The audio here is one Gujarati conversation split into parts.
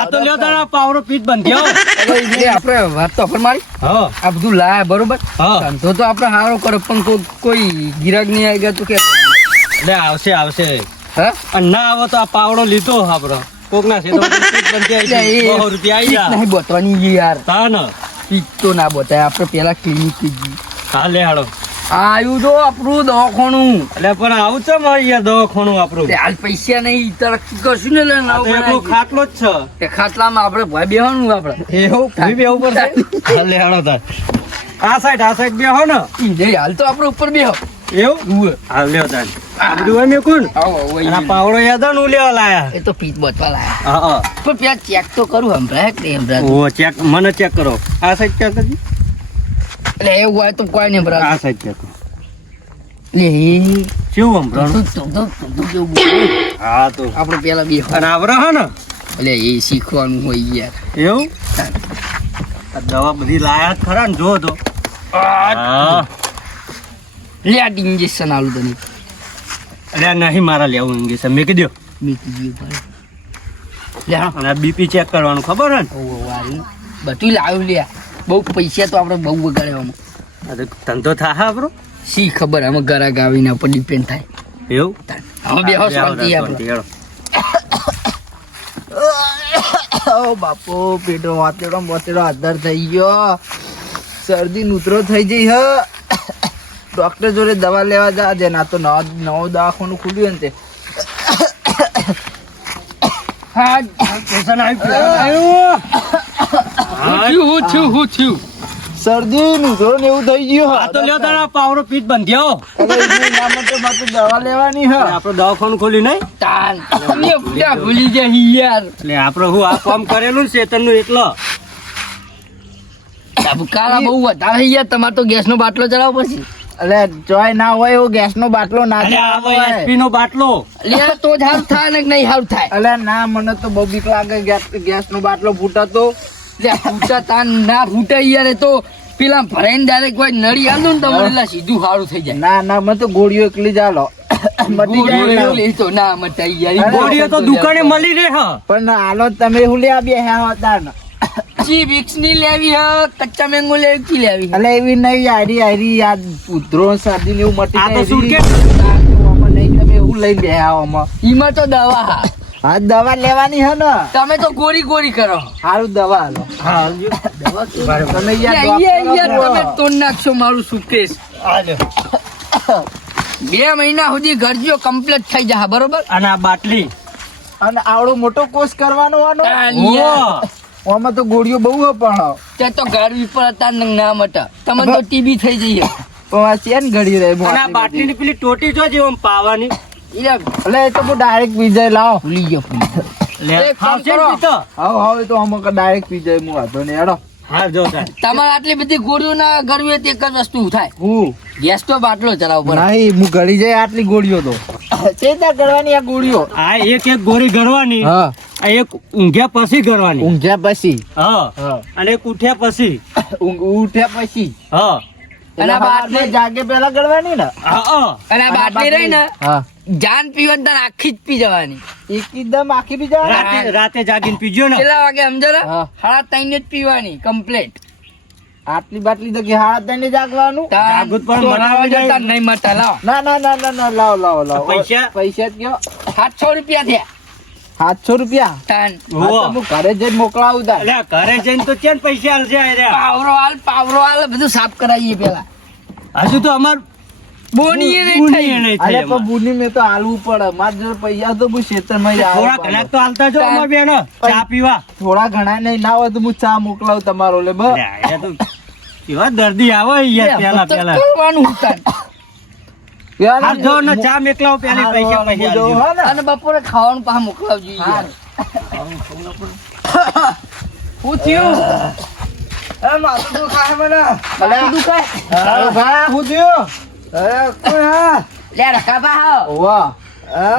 આ તો લ્યો તારા પાવરો પીટ બંધ્યો. એટલે આપણે વાત તો પણ મારી હા આ બધું લાયા બરોબર હા ધંધો તો આપણે સારો કરો પણ કોઈ ગિરાક નહીં આવી ગયા તો કે લે આવશે આવશે. હા અને ના આવો તો આ પાવડો લીધો આપણો કોક ના છે તો પીટ બંધી આવી એટલે એ 100 રૂપિયા આવી જા. નહીં બોતવાની યાર તા ને પીક તો ના બતાય આપણે પેલા ક્લિનિક જઈએ હા લે હાલો. આવ્યું તો આપણું દવાખાનું એટલે પણ આવું છે મારી યાર દવાખાનું આપણું. તે હાલ પૈસા નહીં તરક્કી કરશું ને એટલે આ નવું તો એટલો બનાવીએ. ખાટલો જ છે. તે ખાટલામાં આપણે ભાઈ બેહવાનું આપણે એવું ભૂઈ બેહવું પડશે. હા લે હાલો તાર. આ સાઈડ બેહો ને. ઈ નહીં, હાલ તો આપણે ઉપર બેહો એવું હા લ્યો તાર. આ બધું હોય મેકું ને. આવો આવો અને આ ઈ. પાવડો યાદ આવે ને હું લેવા લાયા. એ તો પીત બતવા લાયા હા હા પણ પેલા ચેક તો કરું હમણાં કે નહીં હમણાં ઓ ચેક મને ચેક કરો. આ સાઈડ ચેક કરજો. એટલે એવું હોય તો કોઈ નહીં હમણાં આ સાઈડ ચેક કરો. લે કેવું હમણાં? હા તો આપણે પેલા બેહો અને આવરા હા ને એટલે એ શીખવાનું હોય યાર એવું આ દવા બધી લાયા જ ખરા ને જો તો. હા લે આ ઇન્જેક્શન આલું તને અરે આ નહીં મારા લેવું ઇંગ્લિશ મેં કીધું. મેં કીધું ભાઈ લે હા અને આ બીપી ચેક કરવાનું ખબર હે ને. બધું લાવ્યું લે બહુ પૈસા તો આપણે બહુ વગાડવામાં આ તો ધંધો થાય આપણો શી ખબર અમે ગરાક આવીને ઉપર ડિપેન્ડ થાય એવું. હવે બેહો શાંતિ આપણે હેડો. ઓ બાપો પેટો વાતેડો મોતેડો આધાર થઈ ગયો શરદી નૂતરો થઈ જઈ હ ડોક્ટર જોડે દવા લેવા જા જે ના તો નવો દવાખાનું ખુલ્યું ને તે હા સ્ટેશન આવ્યું. હું થયું શરદી નૂતરો ને એવું થઈ ગયું આ તો લ્યો તારા પાવરો પીટ બંધ્યો. એના માટે મારે દવા લેવાની હ આપણો દવાખાનું ખોલ્યું નહીં. તાન એ પૂરા ભૂલી જાય યાર એટલે આપણે હું આ કામ કરેલું છે ચેતનનું એટલો. કાળા બહુ વધારે યાર તમારે તો ગેસનો બાટલો ચલાવવો પડશે એટલે જોય ના હોય એવો ગેસનો બાટલો ના અરે આ ચડાવવો હોય. SP નો બાટલો. લે તો જ હાલ થાય ને નહીં હાલ થાય અલે ના મને તો બહુ બીક લાગે ગેસનો બાટલો ફૂટતો લે ફૂટા તાન ના ફૂટે યાર એ તો પેલા ભરાઈને ડાયરેક્ટ કોઈ નળી આલું ને તમારે એટલે સીધું સારું થઈ જાય ના ના મને તો ગોળીઓ એકલી ચાલો મટી જાય ગોળીઓ ને. લે તો ના મટાઈ યાર અરે, ગોળીઓ તો દુકાને મળી રહે હા. પણ હાલો તમે હું લે બે હતા ને ચી વિક્સ ની લેવી હ કચ્ચા મેંગો લેવી કી લેવી અલે એવી નહીં આરી યાદ ઉધરો શરદી ને એવું મટી આ તો જાય સુરકેટ. આમાં નહીં તમે એવું લઈ બે આવામાં ઈમાં તો દવા હા હા દવા લેવાની હે ને તમે તો ગોરી કરો સારું દવા હાલો હા તમે યાર યાર ડોક્ટર તમે આપો. તોડ નાખશો મારું સુકેશ આ લ્યો. 2 મહિના સુધી ઘરજીઓ કમ્પ્લીટ થઈ જાય બરોબર અને આ બાટલી. અને આવડો મોટો કોર્સ કરવાનો આનો ઓહો. આમાં તો ગોળીઓ બહુ હે પણ તે તો ગરમી પર હતા ને ના મટા તમે તો ટીબી થઈ જઈએ પણ આ ચેન ઘડી રહે અને આ બાટલીની પેલી ટોટી જો જેમ પાવાની. એટલે એ તો હું ડાયરેક્ટ પી જાય લાવો ભૂલી ગયો લે એક કામ આવશે ને કરો. પીતો? હવે તો અમુક ડાયરેક્ટ પી જાય હું વાંધો નહીં હેડો હા જો તાર. તમારે આટલી બધી ગોળીઓ ના ગરમી હોય તો એક જ વસ્તુ થાય હું ગેસ તો બાટલો ચલાવવો પડે નહીં હું ઘડી જાય આટલી ગોળીઓ તો ચેતા કરવાની આ ગોળીઓ આ એક ગોળી ગળવાની. હા આ એક ઊંઘ્યા પછી ગળવાની. ઊંઘ્યા પછી હા હા અને એક ઉઠ્યા પછી. ઉઠ્યા પછી હા અને આ એટલે બાટલી સવારમાં જાગે પેલા કરવાની ને હા અને આ બાટલી રહી ને હા જાન પીવાની તાર આખી જ પી જવાની એકદમ આખી બી જવાની રાતે જાગીને પીજો ને. કેટલા વાગે સમજો ને હા. 3:30 જ પીવાની કમ્પ્લીટ આટલી બાટલી તો કે હાડા તઈને જાગવાનું જાગૃત પણ મટાવા જાય. નહીં મટા લાવો ના ના ના ના ના લાવો લાવો લાવો પૈસા? પૈસા જ કયો 700 રૂપિયા થયા 700 રૂપિયા તાન હા, તો હું ઘરે જઈને મોકલાવું તાર અલ્યા ઘરે જઈને તો ચેન પૈસા આલશે આ રહ્યા. પાવરો હાલ બધું સાફ કરાવીએ પેલા હજુ તો અમાર બોનીએ નહીં બુનીએ થઈ નહીં અરે થઈ પણ અમાર. બુની મેં તો હાલવું પડે મારા જોડે પૈસા તો હું ખેતરમાં જ થોડા આવું ઘણા તો હાલતા જો અમાર બેનો ચા પીવા. થોડા ઘણા નહીં ના હોય તો હું ચા મોકલાવું તમારો લે બસ અલ્યા, એ તો કેવા દર્દી આવે યાર પેલા પેલા. કરવાનું ઉતાર હાલ જો ને ચા મેકલાવો પેલી પૈસા પૈસા આલજો. અને બપોરે ખાવાનું પાછા મોકલાવજો યાર શું થયું માથું દુખાય લે રકાબા હાવ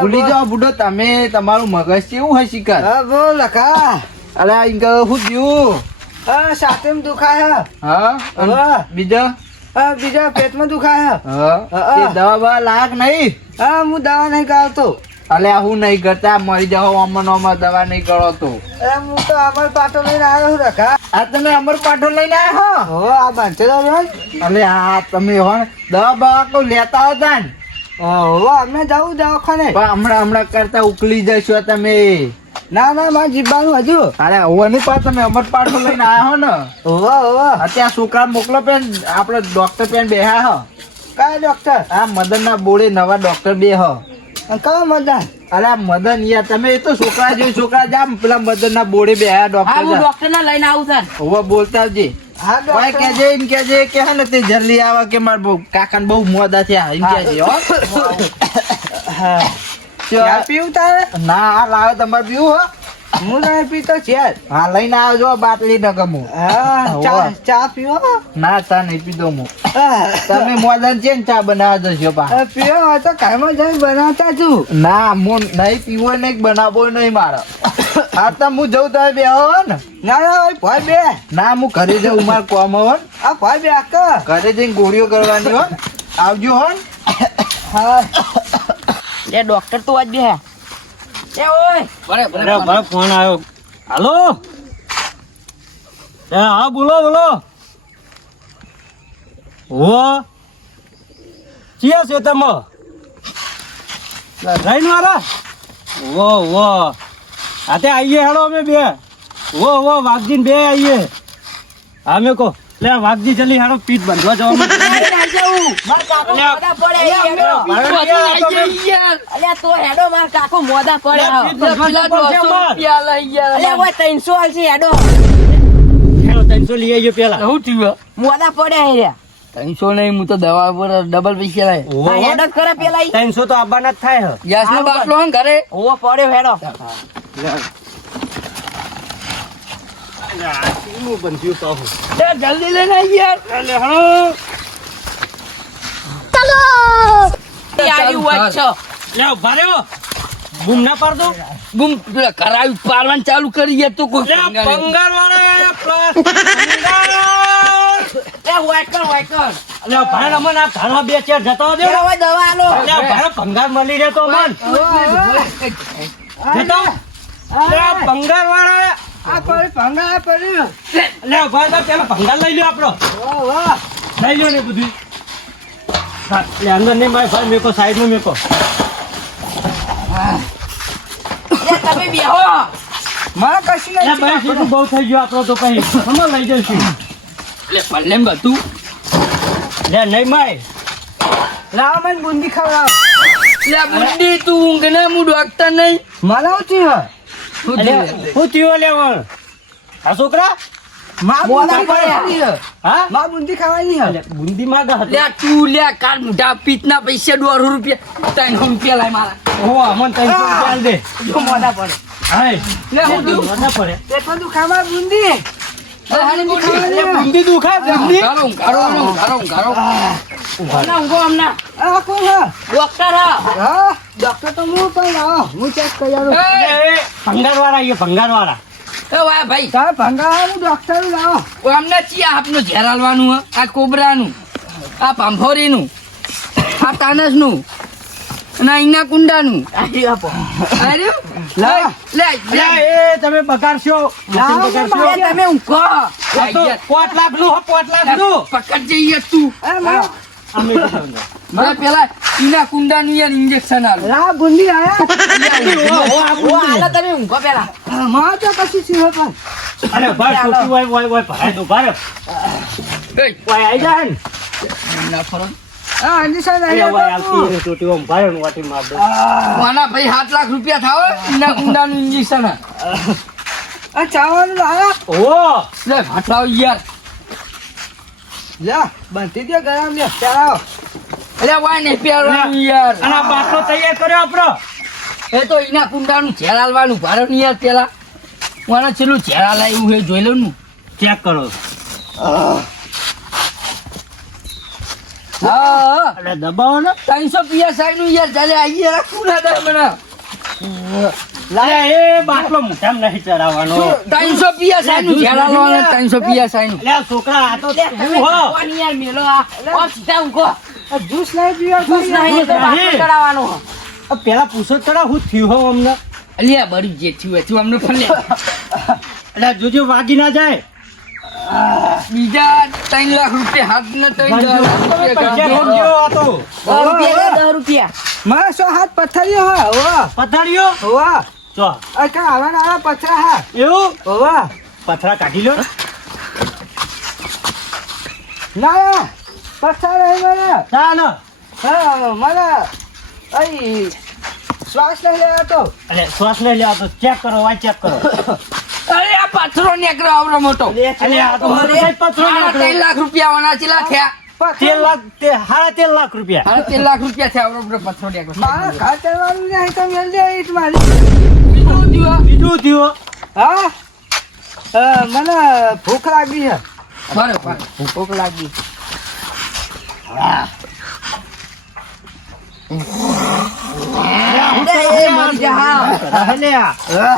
ભૂલી જાઓ બુડો તમે તમારું મગજ કેવું હશે શિકાર અરે શું થયું સાતેમ દુખાય હા બીજા બીજા પેટમાં દુખાય હા તે દવા બવા લાયક નહીં હા હું દવા નહીં ખાવતો અલ્યા હું નહીં કરતા મરી જાઓ અમર દવા નહીં કરો તો હું તો અમર પાટો લઈને આવ્યો છું રખા. આ તમે અમર પાઠો લઈને આવ્યા હો આ બાંધે તો રોજ. હો અલે હા તમે હો દવા બવા તો લેતા હતા ને હો અમે જાઉં દવાખાને. પણ હમણાં કરતા ઉકલી જશો તમે ના ના મારે જીવવાનું હજુ. અરે હોવાની પાસ તમે અમર પાઠો લઈને આવ્યા હો ને હોવા અત્યારે છોકરા મોકલો પેન આપણે ડોક્ટર પેન બેહા હો કયા ડોક્ટર? આ મદન ના બોડે નવા ડોક્ટર બે હો કયો મદન? અરે આ મદન યાર તમે એ તો છોકરા જેવું છોકરા જામ પેલા મદન ના બોડે બેહા હા હું ડોક્ટર ડોક્ટર ના લઈને આવું છું હોવા બોલતા આવજે હા ભાઈ ડોક્ટર. કેજે એમ કેજે કે હે ને તે જલ્દી આવે કે માર બહુ કાકાને બહુ મોડા થયા એમ કેજે હો ચા પીવું તારે? ના આ લાવે તમારે પીવું હો હું નહીં પીતો છે જ. હા લઈને આવજો બાટલી ન ગમું હા ચા પીવો? ના ચા નહીં પીધો હું હા. તમે મોદન છે ને ચા બનાવવા જશો પા પીવો હોય તો કાયમાં જઈને બનાવતા છું. ના હું નહીં પીવો નહીં બનાવવો નહીં મારે આ તો હું જઉં તમે બે હો ને ના ના ભાઈ ભાઈ બે. ના હું ઘરે જઉં મારે કોમ હો ને. આ ભાઈ બે આક. ઘરે જઈને ગોળીઓ કરવાની હો ને. આવજો હો ને. હા એ ડોક્ટર તો આજ બે એ ઓય બરે અરે ભાઈ ફોન આવ્યો. હાલો એ હા બોલો બોલો. ઓ ચિયા છે તમે ટ્રેન વાળા? વો વો આતે આવીએ હેડો અમે બે. વો વો વાઘજી બે આવીએ. અમે કો લે વાઘજી જલ્દી હેડો પીઠ બાંધવા જવાનું. અલ્યા તો હેડો માર કાકો મોદા પડે હા. પેલા પેલા 200 રૂપિયા લઈ ગયા અલ્યા ઓય 300 આલશે હેડો હેડો 300 લઈ આવજો પેલા. શું થયું મોદા પડે હેર્યા 300 નહીં હું તો દવા પર ડબલ પૈસા લાય ઓહો. હેડો કરે પેલા 300 તો આવવાના જ થાય હે. ગેસ નો બાટલો હે ઘરે ઓવો પડ્યો હેડો હું બંધ્યું તો હું. એ જલ્દી લઈને આવ યાર લે હેડો. આવી વાત છે લે ઉભા રહ્યો. બૂમ ના પાડતો. ગુમ પેલા કરાવી પારવાનું ચાલુ કરી યાર તો કોઈ લે પંગાર વાળા પ્લસ પંગાર. એ વાઈકર લે ભાઈ રમણ આ ઘરમાં બે ચેર જતો દે. એ ઓય દવા આલો લે ભાઈ પંગાર મળી રહે તો મન જતો. લે પંગાર વાળા. આ પડી ભંગા આ પડી. લે ભાઈ તો પેલા પંગાર લઈ લ્યો આપણો. વાહ લઈ લ્યો ને બધું. હા, લે અંદર નહીં ભાઈ ભાઈ મેકો સાઈડ માં મેકો. એ તમે બેહો મારે કશું લે નહીં. ભાઈ સીધું બહુ થઈ ગયું આપણો તો કઈ સમજ લઈ જઈશું. લે પલ્લેમ બધું લે નહીં માય. લાવ મને બુંદી ખવડાવ. લે બુંડી તું ઊંઘ ને હું ડોક્ટર નહીં મનાવું છું હે. શું અરે, થયું? શું થયું લેવણ? આ છોકરા માં મોડા બુંદી ખાવાની હે. હા માં બુંદી ખાવાની હે. લે, બુંદી માંગા હતી. લે તું લે કાર મોઢા પીતના પૈસા 200 રૂપિયા 300 રૂપિયા લાય મારા ઓ અમન 300 રૂપિયા આલ દે. જો મોઢા પડે હાય લે હું દઉં ના પડે. પેટમાં દુખાવા બુંદી. લે હાલી લે, બુંદી દુખાય બુંદી. ગારો હમણાં ઊંઘો હમણાં આ કોણ હે? ડોક્ટર હા હા ડોક્ટર તો હું પણ આવો હું ચેક કરી આવું. એ, એ, ભંગાર વાળા આવીએ ભંગાર વાળા. એ વાહ ભાઈ તારે ભંગા હું ડોક્ટર લાવો. ઓ અમને ચિયા આપનું ઝેર આલવાનું હે આ કોબરાનું આ પાંફોરીનું આ તાનસનું અને અહીંના કુંડાનું આર્યું? લા. લે લે લે, એ તમે બગાડશો. લાવો, મશીન બગાડશો. લે, તમે ઊંઘો આ તો 5 લાખનું હો, 5 લાખનું. પકડ જઈએ તું એ માં અમે તો સમજો. મને પેલા ઈના કુંડાનું યાર ઇન્જેક્શન આલો લા બુંદી આયા. તમે ઊંઘો પેલા માં તો કશું થયું પણ. અરે ભાઈ છોટી હોય ભરાય દો ભારે. એ ઓય આઈ જાય ને. ના ફરો આ અંજીસા એ નહીં ઓય આવતી રે છોટી ઓમ ભારે ને વાટી માર દે. માના ભાઈ 7 લાખ રૂપિયા થાવ ઈના કુંડાનું ઇન્જેક્શન આ ચાવાનું લાયા. ઓ લે હટાવ યાર લા બંધી દે ગરમ લે ચાલો. અલ્યા વાય ને પેરવાનું યાર અને આ બાટલો તૈયાર કર્યો આપણો. એ તો ઈના કુંડાનું ઝેર આલવાનું ભારે ની યાર પેલા મને છેલ્લું ઝેર આલાયું હે જોઈ લઉં નું ચેક કરો. હા એટલે દબાવો ને. 300 નું યાર ચાલે આઈએ રાખું ના દે મને લે, એ બાટલો મોઢામાં નહીં ચડાવવાનો. 300 નું ઝેર આલવાનું 300 નું લે, આ છોકરા આ તો શું હો? યાર મેલો આ સીધા ઊંઘો આ જ્યુસ નહીં પીવા જ્યુસ નહીં તો બાટલો ચડાવવાનો પેલા પૂછો તરા હું થયું હો અમને અલ્યા બળી જે થયું હતું અમને ફલે એટલે જોજો વાગી ના જાય બીજા 3 લાખ રૂપિયા હાથ ને 3 લાખ તમે પૈસા રૂપિયા સમજો આ તો 10 રૂપિયા મારે 100 હાથ પથ્થરીઓ હા ઓવા પથારીઓ ઓવા ચો આ કા આવા પથરા હા એવું ઓવા પથરા કાઢી લો ના પથરા નહીં મને ના ના હા મને અહીં શ્વાસ નહીં લેવા તો એટલે શ્વાસ નહીં લેવા તો ચેક કરો વાય ચેક કરો અરે આ પથરો નીકળો આવડો મોટો એટલે આ તો મોટો સાહેબ પથરો સાડા નીકળ્યો. 3 લાખ રૂપિયા વાના ચીલા થયા 13 લાખ સાડા 13 લાખ રૂપિયા સાડા 13 લાખ રૂપિયા થયા આવડો મોટો પથરો નીકળ્યો મારા ખાતરવાળું નહીં તો મેલ દે ઈટ મારી બીજું થયું બીજું થયું હા મને ભૂખ લાગી છે બરોબર ભૂખ લાગી મરી જા હા એટલે આ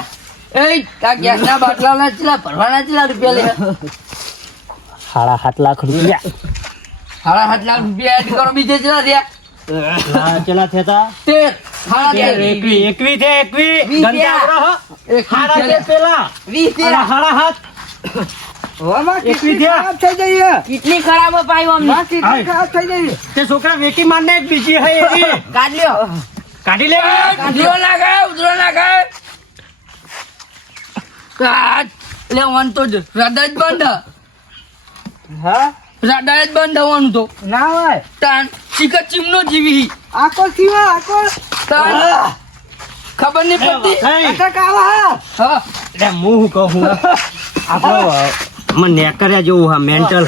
એ તા ગેસના બાટલાના ચીલા ભરવાના ચીલા રૂપિયા લે સાડા 7 લાખ રૂપિયા સાડા 7 લાખ રૂપિયા એડ કરો બીજે ચીલા થયા ચેલા થયા 13 એકવી છે એકવી વીસ ગંજા થયા. આવડો હો. સાડા 13 પેલા 20 અને સાડા 7 ઓમાં એકવી કિડની થયા. ખરાબ થઈ ગઈ છે કેટલી ખરાબ અપાઈ અમને માં કિડની ખરાબ થઈ ગઈ છે. તે છોકરા વેકી મારને એક બીજી હે એવી કાઢ લ્યો કાઢી લે ઉધરો ના ખાય ઉધરો ના ખાય કાઢ લે વન તો જ હૃદય જ બંધ હા હૃદય જ બંધ હોવાનું તો ના હોય તાન ચીકર ચીમનો જીવી આકો થયો આકો તાન ખબર નહીં પડતી અટક આવા હા એટલે હું કહું આપણો મને નેકર્યા જેવું હા મેન્ટલ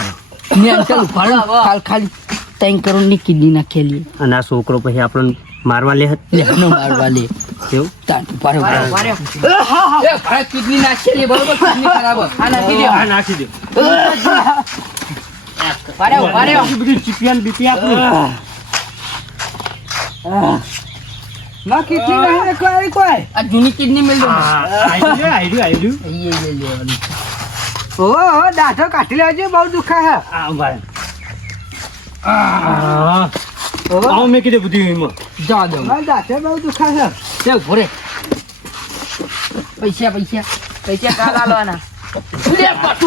મેં ચાલ ખાલી 3 કરોડ ની કિડની નાખેલી અને આ છોકરો પછી આપણને મારવા લે લે નો મારવા લે એવું તાન પારે પારે એ ભાઈ કિડની નાખેલી બરોબર કિડની ખરાબ આ નાખી દે હા નાખી દે પારે પારે બધી ચીપિયાન બીપી આપણું માં કિડની નહીં નાખવાની કોઈ આ જૂની કિડની મેલ દો આઈડ્યું એ લે લેવાની ઓહો દાઢો કાઢી લેજો બહુ દુખા છે આવો મેં કીધું બધી એમાં જા દો મારા દાઢે બહુ દુખા છે ચલ ભોરે પૈસા પૈસા પૈસા કાલ આલવાના લે પાટુ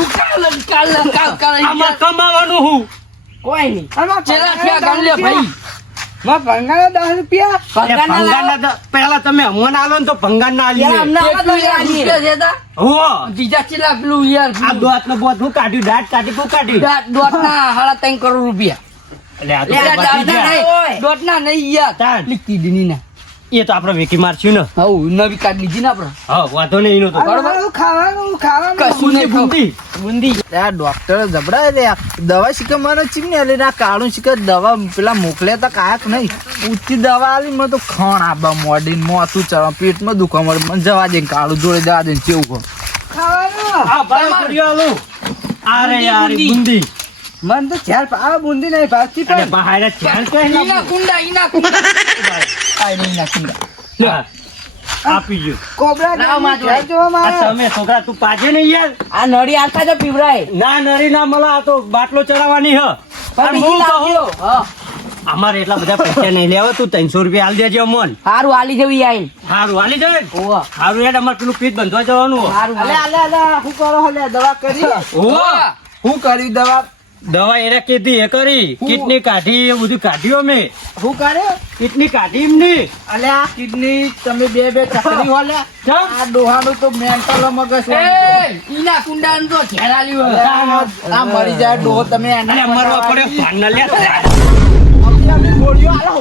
કાલ આમાં કમાવાનું હું કોઈ નહીં આમાં ચેલા થયા ગાલ લે ભાઈ માં ભંગાના 10 રૂપિયા ભંગાના પેલા તમે અમને આલો ને તો ભંગાર ના આલી બીજા ચેલા પેલું યાર આ દોત નો બોત હું કાઢ્યું દાંત કાઢી હું કાઢ્યું દોટના 3.5 કરોડ રૂપિયા એટલે આ તો બચી ગયા. દોટના નહીં યાર તાન. પેલી કિડની ના એ તો આપણે વેકી મારશું ને હવ નવી કાર્ડ લીધી ને આપણે હા વાંધો નહીં એનો તો ખાવાનું કશું નહીં બુંદી. બુંદી આ ડોક્ટર જબડા રે દવા શીખે મને ચીમને એટલે આ કાળું શીખે દવા પેલા મોકલે તો કાયક નહીં ઊંચી દવા આલી મને તો ખણ આબા મોડીને મોતું ચડવા પેટમાં દુખવા મળે મને જવા દે કાળું જોડે જવા દે કેવું કહો ખાવાનું આ ભાઈ છોડીઓ આલું. આ રે યાર ઈ બુંદી મન તો ચાર આ બુંદી નહીં ભાવતી અને પણ બહાર જ ચાલ કે ઈના કુંડા ઈના કુંડા આ ઈના કુંડા હા. આપી ગયો કોબરા લાવ માં ઘેર જોવા આ મારે તમે છોકરા તું પાજે નહીં યાર આ નળી આખા તો પીવરાય ના નરી ના મળે આ તો બાટલો ચડાવવાની હ અને હું કહું, અમારે એટલા બધા પૈસા નહીં લેવા તું 300 રૂપિયા આલ દેજે અમોન હારું આલી જવી આઈ હારું હાલી જાય ઓવા હારું યાર અમારે પેલું પીઠ બંધવા જવાનું હો. હારું અલે અલે અલે શું કરો હલે દવા કરી ઓહો. શું કર્યું દવા દવા એને કીધી એ કરી કિડની કાઢી એ બધું કાઢ્યું અમે શું કરે કિડની કાઢી એમની અલે આ કિડની તમે બે ચકરી હોલે ચમ. આ ડોહાનું તો મેન્ટલ મગજ એ ઈના કુંડા તો ઘેર આલ્યું આ મરી જાય ડોહો તમે એને અરે મરવા પડ્યો ભાન ન લે ગોળીઓ આલો